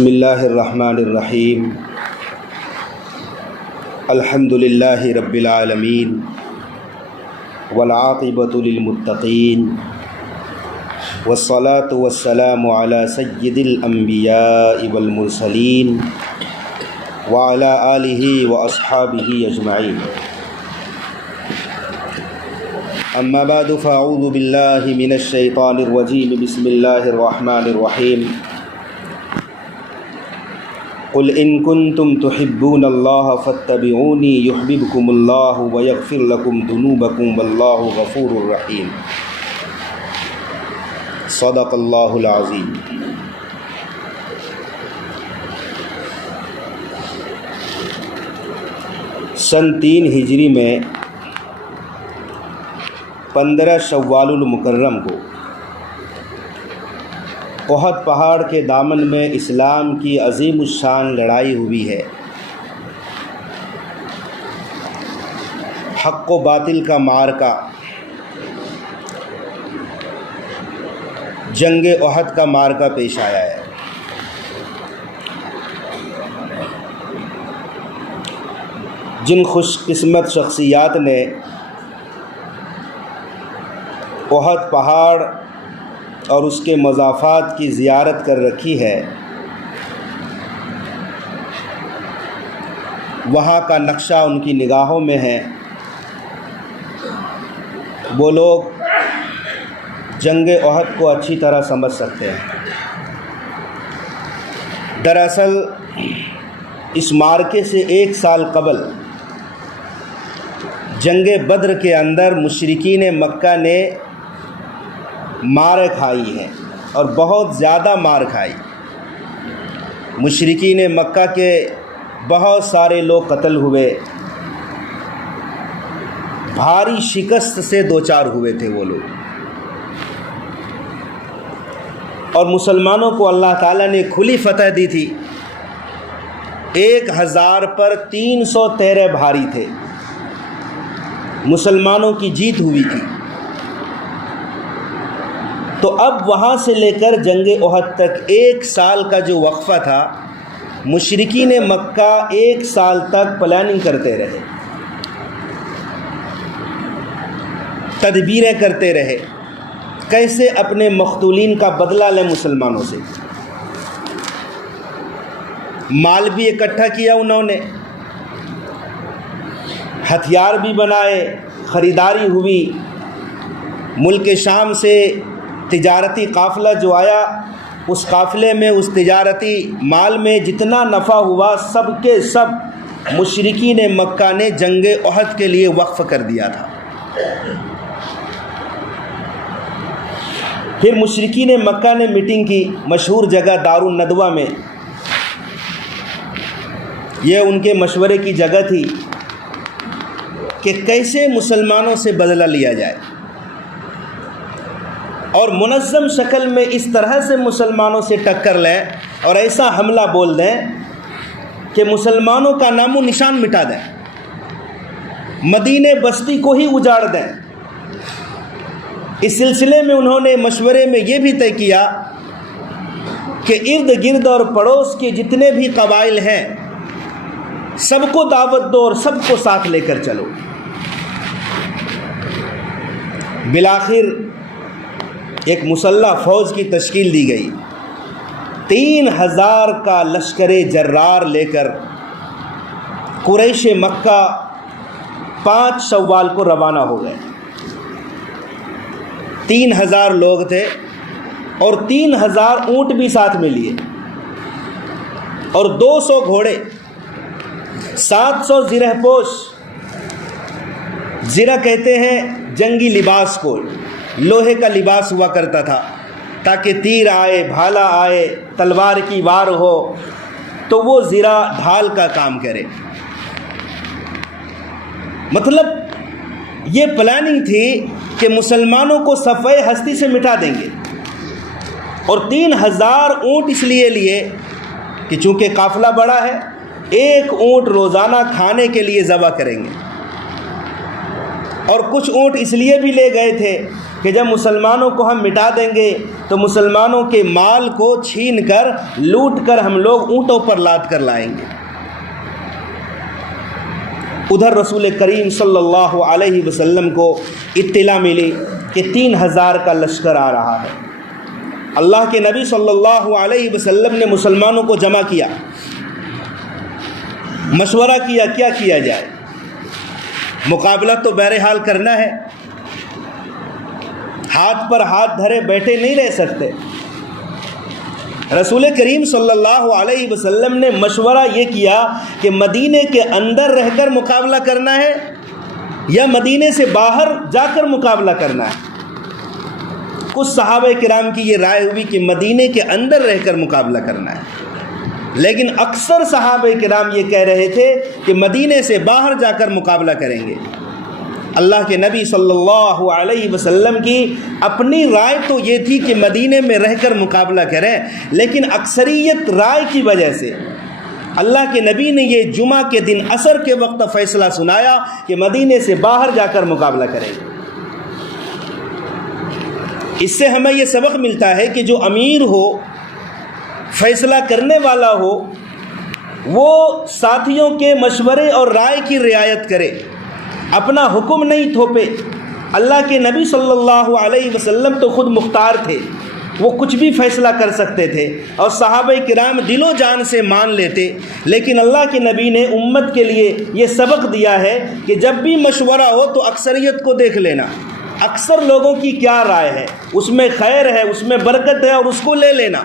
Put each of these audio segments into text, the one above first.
بسم اللہ الرحمن الرحیم الحمد للہ رب العالمین والعاقبۃ للمتقین والصلاة والسلام علی سید الانبیاء والمرسلین وعلی آلہ واصحابہ اجمعین اما بعد فاعوذ باللہ من الشیطان الرجیم بسم اللہ الرحمن الرحیم قل ان کنتم تحبون اللہ فاتبعونی یحببکم اللہ ویغفر لکم ذنوبکم واللہ غفور رحیم صدق اللہ العظیم۔ سن 3 ہجری میں 15 شوال المکرم کو احد پہاڑ کے دامن میں اسلام کی عظیم الشان لڑائی ہوئی ہے۔ حق و باطل کا معرکہ، جنگ احد کا معرکہ پیش آیا ہے۔ جن خوش قسمت شخصیات نے احد پہاڑ اور اس کے مضافات کی زیارت کر رکھی ہے، وہاں کا نقشہ ان کی نگاہوں میں ہے، وہ لوگ جنگ احد کو اچھی طرح سمجھ سکتے ہیں۔ دراصل اس معرکے سے 1 سال قبل جنگ بدر کے اندر مشرکین مکہ نے مار کھائی ہے اور بہت زیادہ مار کھائی۔ مشرکین مکہ کے بہت سارے لوگ قتل ہوئے، بھاری شکست سے دوچار ہوئے تھے وہ لوگ، اور مسلمانوں کو اللہ تعالیٰ نے کھلی فتح دی تھی۔ 1000 پر 313 بھاری تھے، مسلمانوں کی جیت ہوئی تھی۔ تو اب وہاں سے لے کر جنگ احد تک 1 سال کا جو وقفہ تھا، مشرکین مکہ 1 سال تک پلاننگ کرتے رہے، تدبیریں کرتے رہے، کیسے اپنے مقتولین کا بدلہ لیں مسلمانوں سے۔ مال بھی اکٹھا کیا انہوں نے، ہتھیار بھی بنائے، خریداری ہوئی۔ ملک شام سے تجارتی قافلہ جو آیا، اس قافلے میں اس تجارتی مال میں جتنا نفع ہوا سب کے سب مشرکین مکہ نے جنگ احد کے لیے وقف کر دیا تھا۔ پھر مشرکین مکہ نے میٹنگ کی مشہور جگہ دار الندوہ میں، یہ ان کے مشورے کی جگہ تھی کہ کیسے مسلمانوں سے بدلہ لیا جائے اور منظم شکل میں اس طرح سے مسلمانوں سے ٹکر لیں اور ایسا حملہ بول دیں کہ مسلمانوں کا نام و نشان مٹا دیں، مدینے بستی کو ہی اجاڑ دیں۔ اس سلسلے میں انہوں نے مشورے میں یہ بھی طے کیا کہ ارد گرد اور پڑوس کے جتنے بھی قبائل ہیں سب کو دعوت دو اور سب کو ساتھ لے کر چلو۔ بالآخر ایک مسلح فوج کی تشکیل دی گئی، 3000 کا لشکر جرار لے کر قریش مکہ 5 شوال کو روانہ ہو گئے۔ 3000 لوگ تھے اور 3000 اونٹ بھی ساتھ میں لیے اور 200 گھوڑے، 700 زرہ پوش۔ زرہ کہتے ہیں جنگی لباس کو، لوہے کا لباس ہوا کرتا تھا تاکہ تیر آئے، بھالا آئے، تلوار کی وار ہو تو وہ زرہ ڈھال کا کام کرے۔ مطلب یہ پلاننگ تھی کہ مسلمانوں کو صفحہ ہستی سے مٹا دیں گے، اور 3000 اونٹ اس لیے کہ چونکہ قافلہ بڑا ہے، 1 اونٹ روزانہ کھانے کے لیے ذبح کریں گے، اور کچھ اونٹ اس لیے بھی لے گئے تھے کہ جب مسلمانوں کو ہم مٹا دیں گے تو مسلمانوں کے مال کو چھین کر لوٹ کر ہم لوگ اونٹوں پر لاد کر لائیں گے۔ ادھر رسول کریم صلی اللہ علیہ وسلم کو اطلاع ملی کہ 3000 کا لشکر آ رہا ہے۔ اللہ کے نبی صلی اللہ علیہ وسلم نے مسلمانوں کو جمع کیا، مشورہ کیا کیا کیا جائے۔ مقابلہ تو بہرحال کرنا ہے، ہاتھ پر ہاتھ دھرے بیٹھے نہیں رہ سکتے۔ رسول کریم صلی اللہ علیہ وسلم نے مشورہ یہ کیا کہ مدینے کے اندر رہ کر مقابلہ کرنا ہے یا مدینے سے باہر جا کر مقابلہ کرنا ہے۔ کچھ صحابہ کرام کی یہ رائے ہوئی کہ مدینے کے اندر رہ کر مقابلہ کرنا ہے، لیکن اکثر صحابہ کرام یہ کہہ رہے تھے کہ مدینے سے باہر جا کر مقابلہ کریں گے۔ اللہ کے نبی صلی اللہ علیہ وسلم کی اپنی رائے تو یہ تھی کہ مدینے میں رہ کر مقابلہ کریں، لیکن اکثریت رائے کی وجہ سے اللہ کے نبی نے یہ جمعہ کے دن عصر کے وقت فیصلہ سنایا کہ مدینے سے باہر جا کر مقابلہ کریں گے۔ اس سے ہمیں یہ سبق ملتا ہے کہ جو امیر ہو، فیصلہ کرنے والا ہو، وہ ساتھیوں کے مشورے اور رائے کی رعایت کرے، اپنا حکم نہیں تھوپے۔ اللہ کے نبی صلی اللہ علیہ وسلم تو خود مختار تھے، وہ کچھ بھی فیصلہ کر سکتے تھے اور صحابہ کرام دل و جان سے مان لیتے، لیکن اللہ کے نبی نے امت کے لیے یہ سبق دیا ہے کہ جب بھی مشورہ ہو تو اکثریت کو دیکھ لینا، اکثر لوگوں کی کیا رائے ہے، اس میں خیر ہے، اس میں برکت ہے، اور اس کو لے لینا۔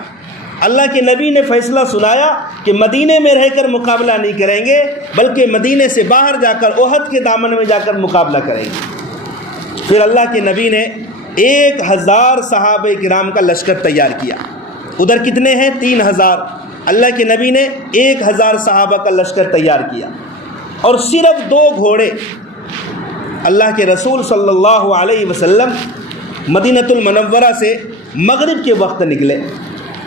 اللہ کے نبی نے فیصلہ سنایا کہ مدینے میں رہ کر مقابلہ نہیں کریں گے، بلکہ مدینے سے باہر جا کر احد کے دامن میں جا کر مقابلہ کریں گے۔ پھر اللہ کے نبی نے 1000 صحابہ کرام کا لشکر تیار کیا۔ ادھر کتنے ہیں؟ 3000۔ اللہ کے نبی نے 1000 صحابہ کا لشکر تیار کیا، اور صرف 2 گھوڑے۔ اللہ کے رسول صلی اللہ علیہ وسلم مدینۃ المنورہ سے مغرب کے وقت نکلے،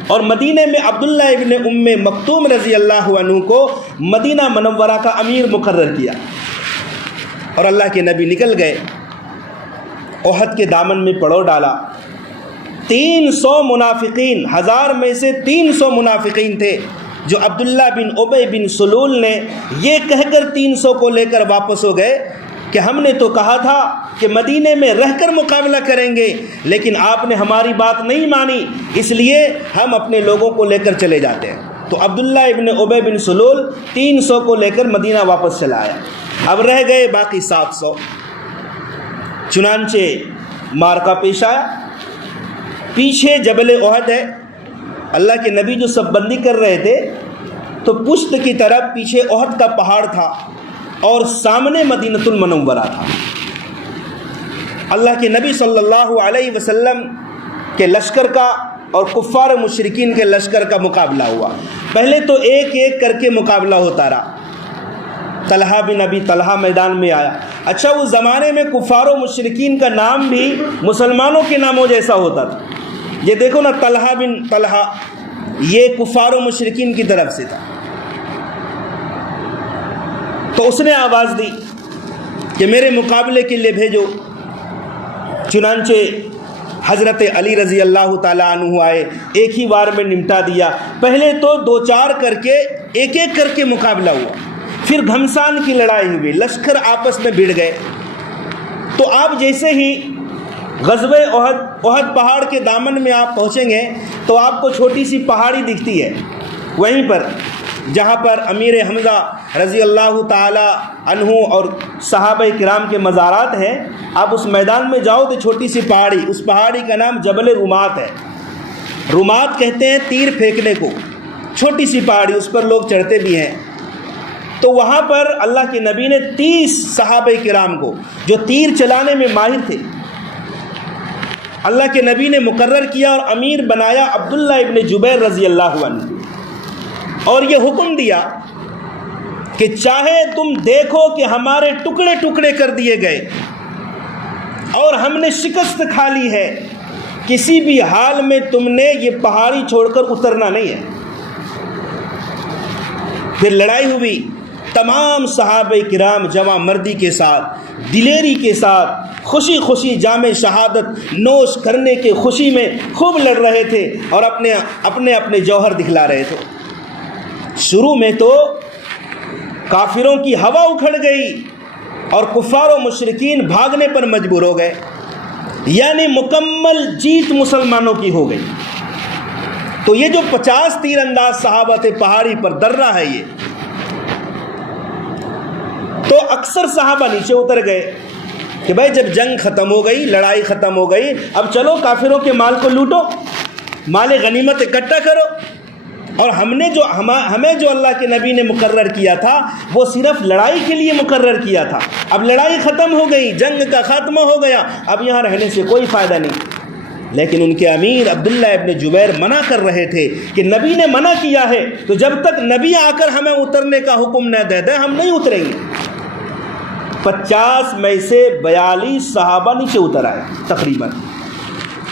اور مدینے میں عبداللہ ابن ام مکتوم رضی اللہ عنہ کو مدینہ منورہ کا امیر مقرر کیا، اور اللہ کے نبی نکل گئے، احد کے دامن میں پڑاؤ ڈالا۔ 300 منافقین، 1000 میں سے 300 منافقین تھے جو عبداللہ بن ابی بن سلول نے یہ کہہ کر 300 کو لے کر واپس ہو گئے کہ ہم نے تو کہا تھا کہ مدینے میں رہ کر مقابلہ کریں گے، لیکن آپ نے ہماری بات نہیں مانی، اس لیے ہم اپنے لوگوں کو لے کر چلے جاتے ہیں۔ تو عبداللہ ابن ابی بن سلول 300 کو لے کر مدینہ واپس چلا آیا، اب رہ گئے باقی 700۔ چنانچہ معرکہ پیش آیا، پیچھے جبل احد ہے، اللہ کے نبی جو سب بندی کر رہے تھے تو پشت کی طرف پیچھے احد کا پہاڑ تھا اور سامنے مدینۃ المنورہ تھا۔ اللہ کے نبی صلی اللہ علیہ وسلم کے لشکر کا اور کفار مشرکین کے لشکر کا مقابلہ ہوا۔ پہلے تو ایک ایک کر کے مقابلہ ہوتا رہا۔ طلحہ بن ابی طلحہ میدان میں آیا۔ اچھا، اس زمانے میں کفار و مشرکین کا نام بھی مسلمانوں کے ناموں جیسا ہوتا تھا۔ یہ دیکھو نا، طلحہ بن طلحہ، یہ کفار و مشرکین کی طرف سے تھا۔ تو اس نے آواز دی کہ میرے مقابلے کے لیے بھیجو۔ چنانچہ حضرت علی رضی اللہ تعالیٰ عنہ آئے، ایک ہی بار میں نمٹا دیا۔ پہلے تو 2-4 کر کے ایک ایک کر کے مقابلہ ہوا، پھر گھمسان کی لڑائی ہوئی، لشکر آپس میں بھڑ گئے۔ تو آپ جیسے ہی غزوہ احد پہاڑ کے دامن میں آپ پہنچیں گے تو آپ کو چھوٹی سی پہاڑی دکھتی ہے، وہیں پر جہاں پر امیر حمزہ رضی اللہ تعالی عنہ اور صحابہ کرام کے مزارات ہیں، آپ اس میدان میں جاؤ تو چھوٹی سی پہاڑی، اس پہاڑی کا نام جبل رومات ہے۔ رومات کہتے ہیں تیر پھینکنے کو، چھوٹی سی پہاڑی، اس پر لوگ چڑھتے بھی ہیں۔ تو وہاں پر اللہ کے نبی نے 30 صحابہ کرام کو جو تیر چلانے میں ماہر تھے، اللہ کے نبی نے مقرر کیا اور امیر بنایا عبداللہ ابن جبیر رضی اللہ عنہ، اور یہ حکم دیا کہ چاہے تم دیکھو کہ ہمارے ٹکڑے ٹکڑے کر دیے گئے اور ہم نے شکست کھا لی ہے، کسی بھی حال میں تم نے یہ پہاڑی چھوڑ کر اترنا نہیں ہے۔ پھر لڑائی ہوئی، تمام صحابہ کرام جمع مردی کے ساتھ، دلیری کے ساتھ، خوشی خوشی جام شہادت نوش کرنے کے خوشی میں خوب لڑ رہے تھے اور اپنے جوہر دکھلا رہے تھے۔ شروع میں تو کافروں کی ہوا اکھڑ گئی اور کفار و مشرکین بھاگنے پر مجبور ہو گئے، یعنی مکمل جیت مسلمانوں کی ہو گئی۔ تو یہ جو 50 تیر انداز صحابہ تھے پہاڑی پر، درہ ہے یہ، تو اکثر صحابہ نیچے اتر گئے کہ بھائی جب جنگ ختم ہو گئی، لڑائی ختم ہو گئی، اب چلو کافروں کے مال کو لوٹو، مال غنیمت اکٹھا کرو، اور ہمیں جو اللہ کے نبی نے مقرر کیا تھا وہ صرف لڑائی کے لیے مقرر کیا تھا۔ اب لڑائی ختم ہو گئی، جنگ کا خاتمہ ہو گیا، اب یہاں رہنے سے کوئی فائدہ نہیں۔ لیکن ان کے امیر عبداللہ ابن جبیر منع کر رہے تھے کہ نبی نے منع کیا ہے تو جب تک نبی آ کر ہمیں اترنے کا حکم نہ دے دے ہم نہیں اتریں گے۔ 50 میں سے 42 صحابہ نیچے اتر آئے، تقریباً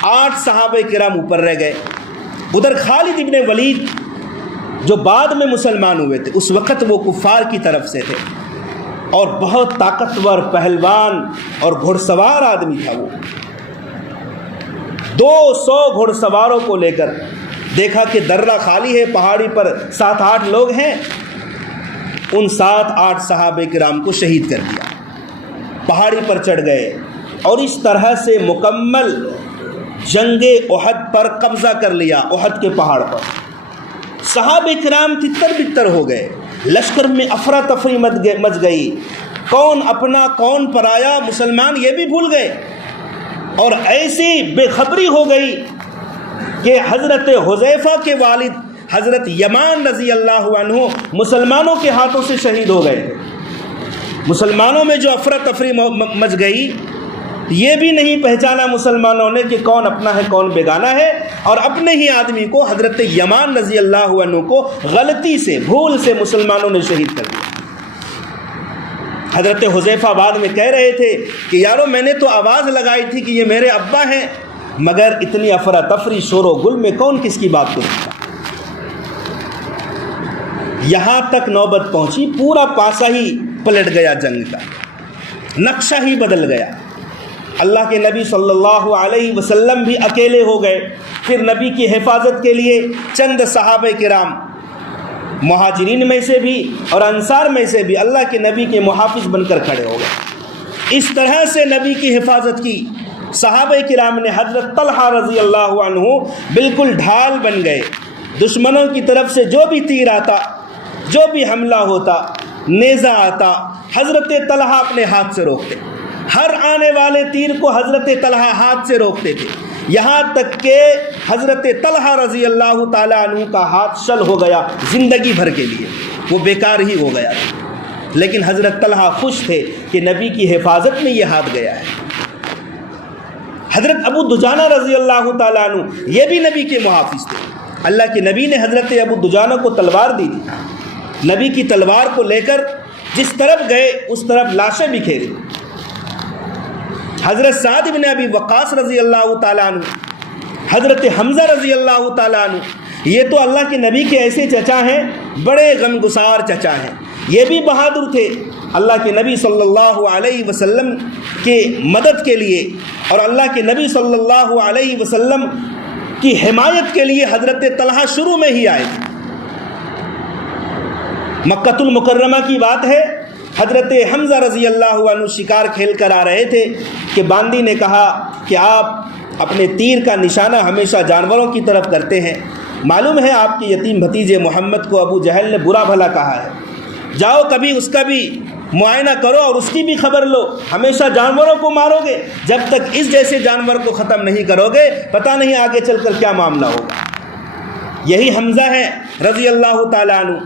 8 صحابہ کرام اوپر رہ گئے۔ ادھر خالد ابن ولید جو بعد میں مسلمان ہوئے تھے، اس وقت وہ کفار کی طرف سے تھے اور بہت طاقتور پہلوان اور گھڑ سوار آدمی تھا۔ وہ 200 گھڑ سواروں کو لے کر دیکھا کہ درہ خالی ہے، پہاڑی پر 7-8 لوگ ہیں، ان 7-8 صحابہ کرام کو شہید کر دیا، پہاڑی پر چڑھ گئے اور اس طرح سے مکمل جنگ احد پر قبضہ کر لیا۔ احد کے پہاڑ پر صحابہ کرام تتر بتر ہو گئے، لشکر میں افراتفری مچ گئی، کون اپنا کون پرایا، مسلمان یہ بھی بھول گئے، اور ایسی بے خبری ہو گئی کہ حضرت حذیفہ کے والد حضرت یمان رضی اللہ عنہ مسلمانوں کے ہاتھوں سے شہید ہو گئے۔ مسلمانوں میں جو افراتفری مچ گئی، یہ بھی نہیں پہچانا مسلمانوں نے کہ کون اپنا ہے کون بیگانہ ہے، اور اپنے ہی آدمی کو حضرت یمان رضی اللہ عنہ کو غلطی سے، بھول سے مسلمانوں نے شہید کر دیا۔ حضرت حذیفہ بعد میں کہہ رہے تھے کہ یارو میں نے تو آواز لگائی تھی کہ یہ میرے ابا ہیں، مگر اتنی افراتفری شور و گل میں کون کس کی بات کرتا۔ یہاں تک نوبت پہنچی، پورا پاسا ہی پلٹ گیا، جنگ کا نقشہ ہی بدل گیا۔ اللہ کے نبی صلی اللہ علیہ وسلم بھی اکیلے ہو گئے۔ پھر نبی کی حفاظت کے لیے چند صحابہ کرام مہاجرین میں سے بھی اور انصار میں سے بھی اللہ کے نبی کے محافظ بن کر کھڑے ہو گئے۔ اس طرح سے نبی کی حفاظت کی۔ صحابہ کرام نے حضرت طلحہ رضی اللہ عنہ بالکل ڈھال بن گئے، دشمنوں کی طرف سے جو بھی تیر آتا، جو بھی حملہ ہوتا، نیزہ آتا، حضرت طلحہ اپنے ہاتھ سے روکتے، ہر آنے والے تیر کو حضرت طلحہ ہاتھ سے روکتے تھے، یہاں تک کہ حضرت طلحہ رضی اللہ تعالیٰ عنہ کا ہاتھ شل ہو گیا زندگی بھر کے لیے، وہ بیکار ہی ہو گیا، لیکن حضرت طلحہ خوش تھے کہ نبی کی حفاظت میں یہ ہاتھ گیا ہے۔ حضرت ابو دجانہ رضی اللہ تعالیٰ عنہ یہ بھی نبی کے محافظ تھے۔ اللہ کے نبی نے حضرت ابو دجانہ کو تلوار دی تھی، نبی کی تلوار کو لے کر جس طرف گئے اس طرف لاشیں بکھیری۔ حضرت سعد بن ابی وقاص رضی اللہ تعالیٰ عنہ، حضرت حمزہ رضی اللہ تعالیٰ عنہ، یہ تو اللہ کے نبی کے ایسے چچا ہیں، بڑے غمگسار چچا ہیں، یہ بھی بہادر تھے۔ اللہ کے نبی صلی اللہ علیہ وسلم کے مدد کے لیے اور اللہ کے نبی صلی اللہ علیہ وسلم کی حمایت کے لیے حضرت طلحہ شروع میں ہی آئے تھے۔ مکہ المکرمہ کی بات ہے، حضرت حمزہ رضی اللہ عنہ شکار کھیل کر آ رہے تھے کہ باندی نے کہا کہ آپ اپنے تیر کا نشانہ ہمیشہ جانوروں کی طرف کرتے ہیں، معلوم ہے آپ کے یتیم بھتیجے محمد کو ابو جہل نے برا بھلا کہا ہے، جاؤ کبھی اس کا بھی معائنہ کرو اور اس کی بھی خبر لو، ہمیشہ جانوروں کو مارو گے، جب تک اس جیسے جانور کو ختم نہیں کرو گے پتہ نہیں آگے چل کر کیا معاملہ ہوگا۔ یہی حمزہ ہے رضی اللہ تعالیٰ عنہ،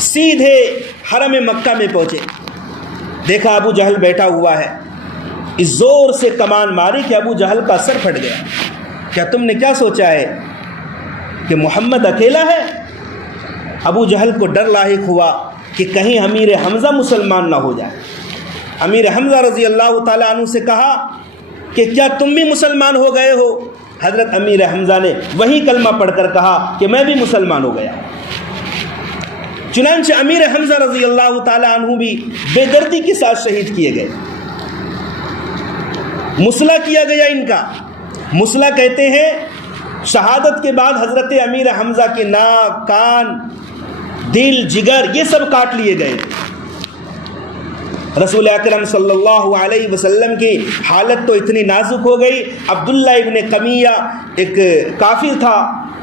سیدھے حرم مکہ میں پہنچے، دیکھا ابو جہل بیٹھا ہوا ہے، اس زور سے کمان ماری کہ ابو جہل کا سر پھٹ گیا۔ کیا تم نے کیا سوچا ہے کہ محمد اکیلا ہے؟ ابو جہل کو ڈر لاحق ہوا کہ کہیں امیر حمزہ مسلمان نہ ہو جائے۔ امیر حمزہ رضی اللہ تعالیٰ عنہ سے کہا کہ کیا تم بھی مسلمان ہو گئے ہو؟ حضرت امیر حمزہ نے وہی کلمہ پڑھ کر کہا کہ میں بھی مسلمان ہو گیا۔ چنانچہ امیر حمزہ رضی اللہ تعالیٰ عنہ بھی بے دردی کے ساتھ شہید کیے گئے. مسئلہ کیا گیا ان کا. مسئلہ کہتے ہیں شہادت کے بعد حضرت امیر حمزہ کے ناک، کان، دل، جگر یہ سب کاٹ لیے گئے. رسول اکرم صلی اللہ علیہ وسلم کی حالت تو اتنی نازک ہو گئی. عبداللہ ابن قمیہ ایک کافر تھا،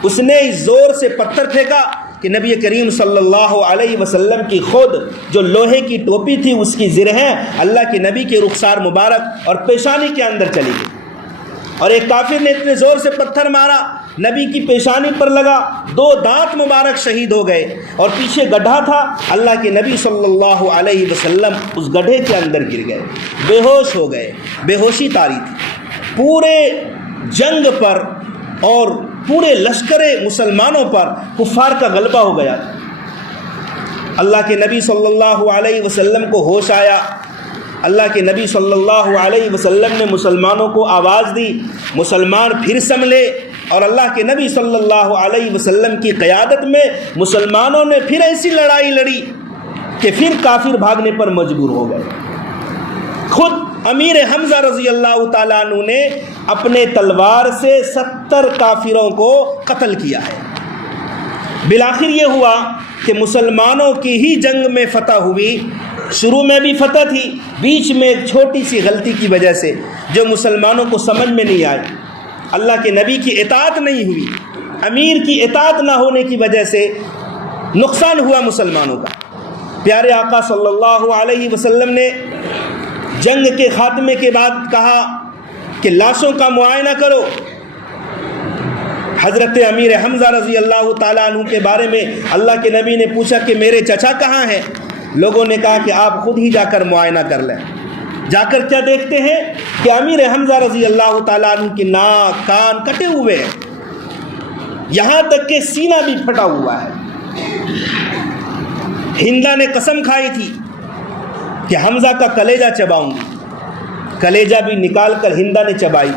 اس نے زور سے پتھر پھینکا کہ نبی کریم صلی اللہ علیہ وسلم کی خود جو لوہے کی ٹوپی تھی اس کی زرہیں اللہ کے نبی کے رخسار مبارک اور پیشانی کے اندر چلی گئی. اور ایک کافر نے اتنے زور سے پتھر مارا، نبی کی پیشانی پر لگا، 2 دانت مبارک شہید ہو گئے. اور پیچھے گڈھا تھا، اللہ کے نبی صلی اللہ علیہ وسلم اس گڈھے کے اندر گر گئے، بے ہوش ہو گئے. بے ہوشی طاری تھی. پورے جنگ پر اور پورے لشکر مسلمانوں پر کفار کا غلبہ ہو گیا. اللہ کے نبی صلی اللہ علیہ وسلم کو ہوش آیا. اللہ کے نبی صلی اللہ علیہ وسلم نے مسلمانوں کو آواز دی، مسلمان پھر سنبھلے. اور اللہ کے نبی صلی اللہ علیہ وسلم کی قیادت میں مسلمانوں نے پھر ایسی لڑائی لڑی کہ پھر کافر بھاگنے پر مجبور ہو گئے. خود امیر حمزہ رضی اللہ تعالیٰ عنہ نے اپنے تلوار سے 70 کافروں کو قتل کیا ہے. بالآخر یہ ہوا کہ مسلمانوں کی ہی جنگ میں فتح ہوئی. شروع میں بھی فتح تھی، بیچ میں ایک چھوٹی سی غلطی کی وجہ سے جو مسلمانوں کو سمجھ میں نہیں آئی، اللہ کے نبی کی اطاعت نہیں ہوئی، امیر کی اطاعت نہ ہونے کی وجہ سے نقصان ہوا مسلمانوں کا. پیارے آقا صلی اللہ علیہ وسلم نے جنگ کے خاتمے کے بعد کہا کہ لاشوں کا معائنہ کرو. حضرت امیر حمزہ رضی اللہ تعالیٰ عنہ کے بارے میں اللہ کے نبی نے پوچھا کہ میرے چچا کہاں ہیں؟ لوگوں نے کہا کہ آپ خود ہی جا کر معائنہ کر لیں. جا کر کیا دیکھتے ہیں کہ امیر حمزہ رضی اللہ تعالیٰ عنہ کی ناک، کان کٹے ہوئے ہیں، یہاں تک کہ سینہ بھی پھٹا ہوا ہے. ہندہ نے قسم کھائی تھی کہ حمزہ کا کلیجہ چباؤں گی. کلیجہ بھی نکال کر ہندہ نے چبائی.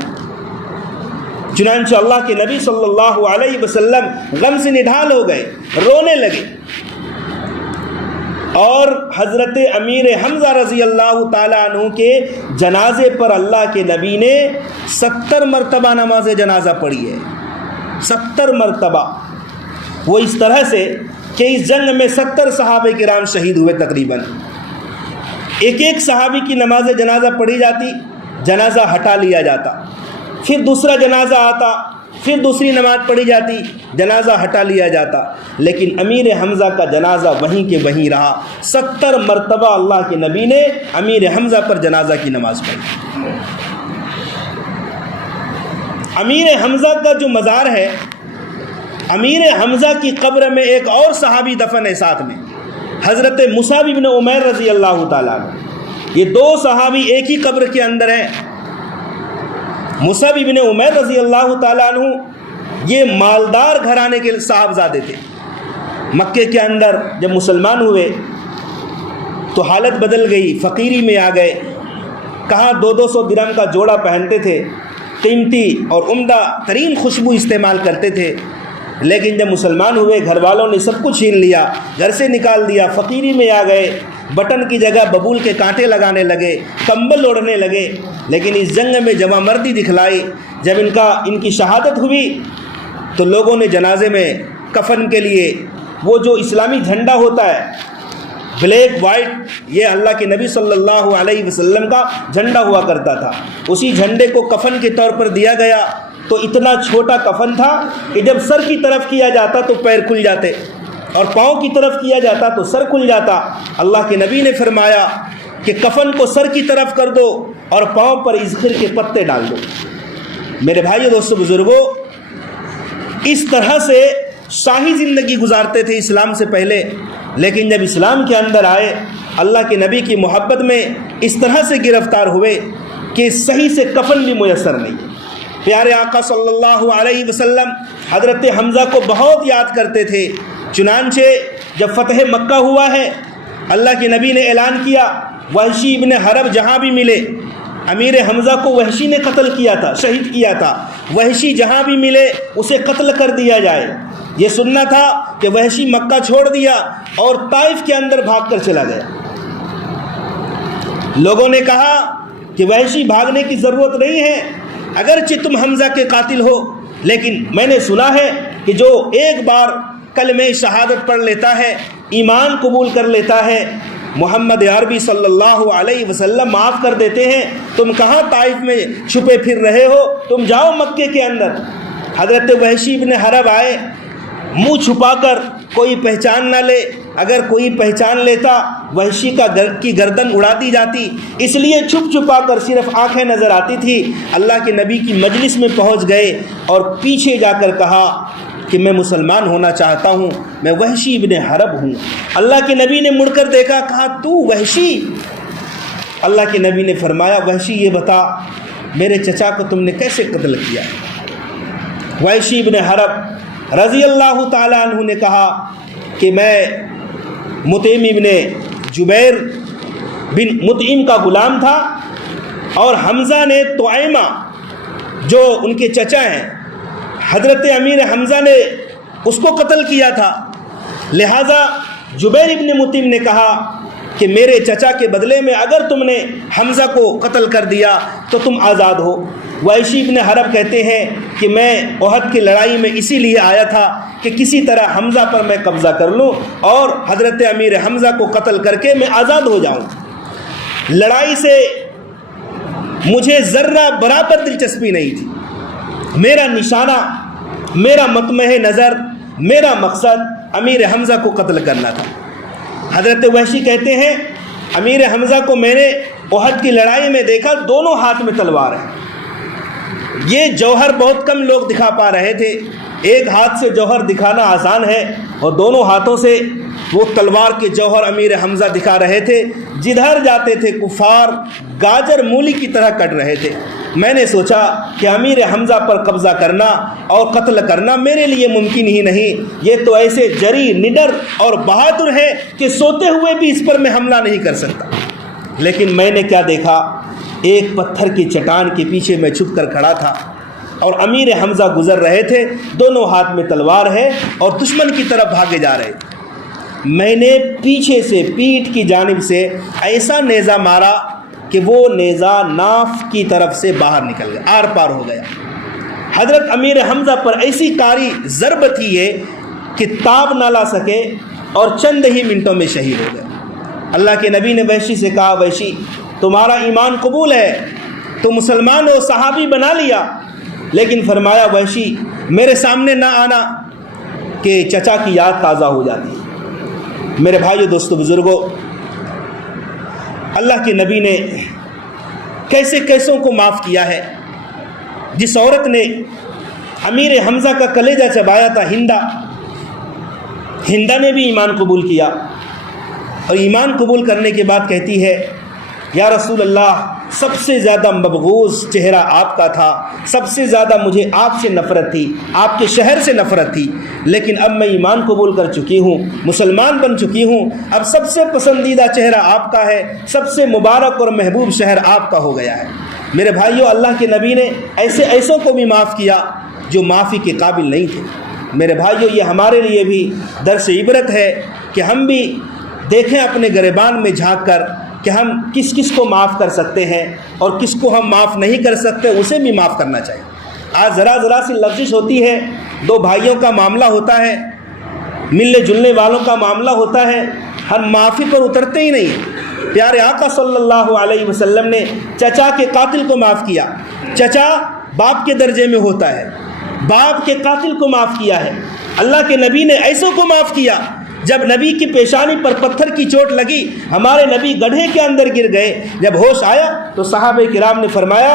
چنانچہ اللہ کے نبی صلی اللہ علیہ وسلم غم سے نڈھال ہو گئے، رونے لگے. اور حضرت امیر حمزہ رضی اللہ تعالیٰ عنہ کے جنازے پر اللہ کے نبی نے 70 مرتبہ نماز جنازہ پڑھی ہے. 70 مرتبہ. وہ اس طرح سے کہ اس جنگ میں 70 صحابہ کرام شہید ہوئے. تقریباً ایک صحابی کی نماز جنازہ پڑھی جاتی، جنازہ ہٹا لیا جاتا، پھر دوسرا جنازہ آتا، پھر دوسری نماز پڑھی جاتی، جنازہ ہٹا لیا جاتا. لیکن امیر حمزہ کا جنازہ وہیں کے وہیں رہا. 70 مرتبہ اللہ کے نبی نے امیر حمزہ پر جنازہ کی نماز پڑھی. امیر حمزہ کا جو مزار ہے، امیر حمزہ کی قبر میں ایک اور صحابی دفن ہے ساتھ میں، حضرت مصعب بن عمیر رضی اللہ تعالیٰ عنہ. یہ 2 صحابی ایک ہی قبر کے اندر ہیں. مصعب بن عمیر رضی اللہ تعالیٰ عنہ یہ مالدار گھرانے کے صاحبزادے تھے. مکے کے اندر جب مسلمان ہوئے تو حالت بدل گئی، فقیری میں آ گئے. کہاں 200 درہم کا جوڑا پہنتے تھے، قیمتی اور عمدہ ترین خوشبو استعمال کرتے تھے. لیکن جب مسلمان ہوئے گھر والوں نے سب کچھ چھین لیا، گھر سے نکال دیا، فقیری میں آ گئے. بٹن کی جگہ ببول کے کانٹے لگانے لگے، کمبل اوڑھنے لگے. لیکن اس جنگ میں جمع مردی دکھلائی. جب ان کی شہادت ہوئی تو لوگوں نے جنازے میں کفن کے لیے وہ جو اسلامی جھنڈا ہوتا ہے بلیک وائٹ، یہ اللہ کے نبی صلی اللہ علیہ وسلم کا جھنڈا ہوا کرتا تھا، اسی جھنڈے کو کفن کے طور پر دیا گیا. تو اتنا چھوٹا کفن تھا کہ جب سر کی طرف کیا جاتا تو پیر کھل جاتے، اور پاؤں کی طرف کیا جاتا تو سر کھل جاتا. اللہ کے نبی نے فرمایا کہ کفن کو سر کی طرف کر دو اور پاؤں پر اذخر کے پتے ڈال دو. میرے بھائیو، دوستو، بزرگوں، اس طرح سے شاہی زندگی گزارتے تھے اسلام سے پہلے. لیکن جب اسلام کے اندر آئے، اللہ کے نبی کی محبت میں اس طرح سے گرفتار ہوئے کہ صحیح سے کفن بھی میسر نہیں. پیارے آقا صلی اللہ علیہ وسلم حضرت حمزہ کو بہت یاد کرتے تھے. چنانچہ جب فتح مکہ ہوا ہے، اللہ کے نبی نے اعلان کیا وحشی ابن حرب جہاں بھی ملے، امیر حمزہ کو وحشی نے قتل کیا تھا، شہید کیا تھا، وحشی جہاں بھی ملے اسے قتل کر دیا جائے. یہ سننا تھا کہ وحشی مکہ چھوڑ دیا اور طائف کے اندر بھاگ کر چلا گیا۔ لوگوں نے کہا کہ وحشی بھاگنے کی ضرورت نہیں ہے، اگرچہ تم حمزہ کے قاتل ہو، لیکن میں نے سنا ہے کہ جو ایک بار کلمہ شہادت پڑھ لیتا ہے، ایمان قبول کر لیتا ہے، محمد عربی صلی اللہ علیہ وسلم معاف کر دیتے ہیں۔ تم کہاں طائف میں چھپے پھر رہے ہو، تم جاؤ مکے کے اندر۔ حضرت وحشی بن حرب آئے، منہ چھپا کر کوئی پہچان نہ لے، اگر کوئی پہچان لیتا وحشی کی گردن اڑا دی جاتی، اس لیے چھپ چھپا کر صرف آنکھیں نظر آتی تھی۔ اللہ کے نبی کی مجلس میں پہنچ گئے اور پیچھے جا کر کہا کہ میں مسلمان ہونا چاہتا ہوں، میں وحشی ابن حرب ہوں۔ اللہ کے نبی نے مڑ کر دیکھا، کہا تو وحشی؟ اللہ کے نبی نے فرمایا، وحشی یہ بتا میرے چچا کو تم نے کیسے قتل کیا؟ وحشی ابن حرب رضی اللہ تعالیٰ عنہ نے کہا کہ میں مطعم ابن جبیر بن مطعم کا غلام تھا، اور حمزہ نے طعیمہ جو ان کے چچا ہیں حضرت امیر حمزہ نے اس کو قتل کیا تھا، لہٰذا جبیر ابن مطعم نے کہا کہ میرے چچا کے بدلے میں اگر تم نے حمزہ کو قتل کر دیا تو تم آزاد ہو۔ وحشی ابن حرب کہتے ہیں کہ میں احد کی لڑائی میں اسی لیے آیا تھا کہ کسی طرح حمزہ پر میں قبضہ کر لوں اور حضرت امیر حمزہ کو قتل کر کے میں آزاد ہو جاؤں۔ لڑائی سے مجھے ذرہ برابر دلچسپی نہیں تھی، میرا نشانہ، میرا مطمع نظر، میرا مقصد امیر حمزہ کو قتل کرنا تھا۔ حضرت وحشی کہتے ہیں امیر حمزہ کو میں نے احد کی لڑائی میں دیکھا، دونوں ہاتھ میں تلوار ہے۔ یہ جوہر بہت کم لوگ دکھا پا رہے تھے، ایک ہاتھ سے جوہر دکھانا آسان ہے اور دونوں ہاتھوں سے وہ تلوار کے جوہر امیر حمزہ دکھا رہے تھے۔ جدھر جاتے تھے کفار گاجر مولی کی طرح کٹ رہے تھے۔ میں نے سوچا کہ امیر حمزہ پر قبضہ کرنا اور قتل کرنا میرے لیے ممکن ہی نہیں، یہ تو ایسے جری، نڈر اور بہادر ہے کہ سوتے ہوئے بھی اس پر میں حملہ نہیں کر سکتا۔ لیکن میں نے کیا دیکھا، ایک پتھر کی چٹان کے پیچھے میں چھپ کر کھڑا تھا اور امیر حمزہ گزر رہے تھے، دونوں ہاتھ میں تلوار ہے اور دشمن کی طرف بھاگے جا رہے تھے۔ میں نے پیچھے سے پیٹھ کی جانب سے ایسا نیزہ مارا کہ وہ نیزہ ناف کی طرف سے باہر نکل گیا، آر پار ہو گیا۔ حضرت امیر حمزہ پر ایسی کاری ضرب تھی یہ کہ تاب نہ لا سکے اور چند ہی منٹوں میں شہید ہو گئے۔ اللہ کے نبی نے وحشی سے کہا، وحشی تمہارا ایمان قبول ہے، تو مسلمان ہو، صحابی بنا لیا، لیکن فرمایا وحشی میرے سامنے نہ آنا کہ چچا کی یاد تازہ ہو جاتی۔ میرے بھائیو، دوستو، بزرگوں، اللہ کے نبی نے کیسے کیسوں کو معاف کیا ہے۔ جس عورت نے امیر حمزہ کا کلیجہ چبایا تھا، ہندا نے بھی ایمان قبول کیا، اور ایمان قبول کرنے کے بعد کہتی ہے، یا رسول اللہ سب سے زیادہ مبغوض چہرہ آپ کا تھا، سب سے زیادہ مجھے آپ سے نفرت تھی، آپ کے شہر سے نفرت تھی، لیکن اب میں ایمان قبول کر چکی ہوں، مسلمان بن چکی ہوں، اب سب سے پسندیدہ چہرہ آپ کا ہے، سب سے مبارک اور محبوب شہر آپ کا ہو گیا ہے۔ میرے بھائیوں، اللہ کے نبی نے ایسوں کو بھی معاف کیا جو معافی کے قابل نہیں تھے۔ میرے بھائیوں، یہ ہمارے لیے بھی درس عبرت ہے کہ ہم بھی دیکھیں اپنے گریبان میں جھانک کر کہ ہم کس کس کو معاف کر سکتے ہیں اور کس کو ہم معاف نہیں کر سکتے، اسے بھی معاف کرنا چاہیے۔ آج ذرا سی لفزش ہوتی ہے، دو بھائیوں کا معاملہ ہوتا ہے، ملنے جلنے والوں کا معاملہ ہوتا ہے، ہم معافی پر اترتے ہی نہیں۔ پیارے آقا صلی اللہ علیہ وسلم نے چچا کے قاتل کو معاف کیا۔ چچا باپ کے درجے میں ہوتا ہے، باپ کے قاتل کو معاف کیا ہے۔ اللہ کے نبی نے ایسوں کو معاف کیا۔ جب نبی کی پیشانی پر پتھر کی چوٹ لگی، ہمارے نبی گڑھے کے اندر گر گئے، جب ہوش آیا تو صحابہ کرام نے فرمایا،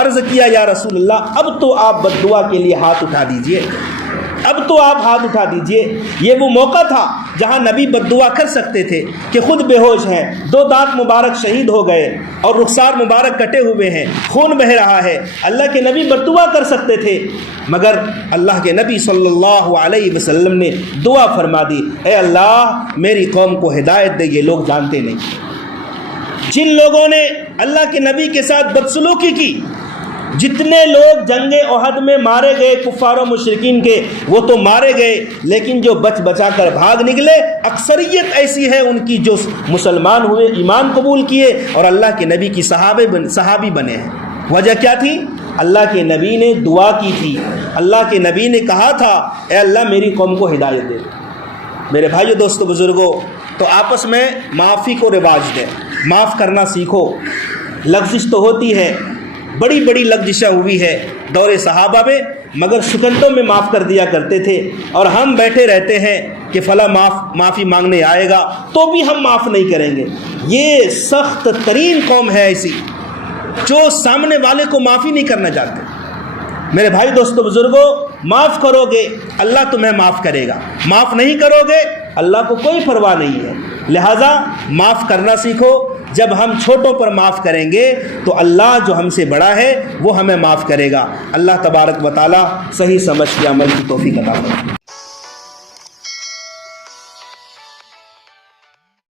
عرض کیا، یا رسول اللہ اب تو آپ بد دعا کے لیے ہاتھ اٹھا دیجئے، اب تو آپ ہاتھ اٹھا دیجئے۔ یہ وہ موقع تھا جہاں نبی بد دعا کر سکتے تھے کہ خود بے ہوش ہیں، دو دانت مبارک شہید ہو گئے اور رخسار مبارک کٹے ہوئے ہیں، خون بہہ رہا ہے، اللہ کے نبی بد دعا کر سکتے تھے، مگر اللہ کے نبی صلی اللہ علیہ وسلم نے دعا فرما دی، اے اللہ میری قوم کو ہدایت دے، یہ لوگ جانتے نہیں۔ جن لوگوں نے اللہ کے نبی کے ساتھ بدسلوکی کی، جتنے لوگ جنگ احد میں مارے گئے کفار و مشرکین کے وہ تو مارے گئے، لیکن جو بچ بچا کر بھاگ نکلے اکثریت ایسی ہے ان کی جو مسلمان ہوئے، ایمان قبول کیے اور اللہ کے نبی کی صحابی بنے ہیں۔ وجہ کیا تھی؟ اللہ کے نبی نے دعا کی تھی، اللہ کے نبی نے کہا تھا اے اللہ میری قوم کو ہدایت دے۔ میرے بھائیو دوستو بزرگوں، تو آپس میں معافی کو رواج دیں، معاف کرنا سیکھو۔ لغزش تو ہوتی ہے، بڑی بڑی لغزشیں ہوئی ہے دور صحابہ میں، مگر شکنتوں میں معاف کر دیا کرتے تھے، اور ہم بیٹھے رہتے ہیں کہ فلاں معافی مانگنے آئے گا تو بھی ہم معاف نہیں کریں گے۔ یہ سخت ترین قوم ہے ایسی جو سامنے والے کو معافی نہیں کرنا چاہتے۔ میرے بھائی دوستو بزرگوں، معاف کرو گے اللہ تمہیں معاف کرے گا، معاف نہیں کرو گے اللہ کو کوئی پرواہ نہیں ہے۔ لہٰذا معاف کرنا سیکھو۔ جب ہم چھوٹوں پر معاف کریں گے تو اللہ جو ہم سے بڑا ہے وہ ہمیں معاف کرے گا۔ اللہ تبارک و تعالی صحیح سمجھ کے عمل کی توفیق عطا فرمائے۔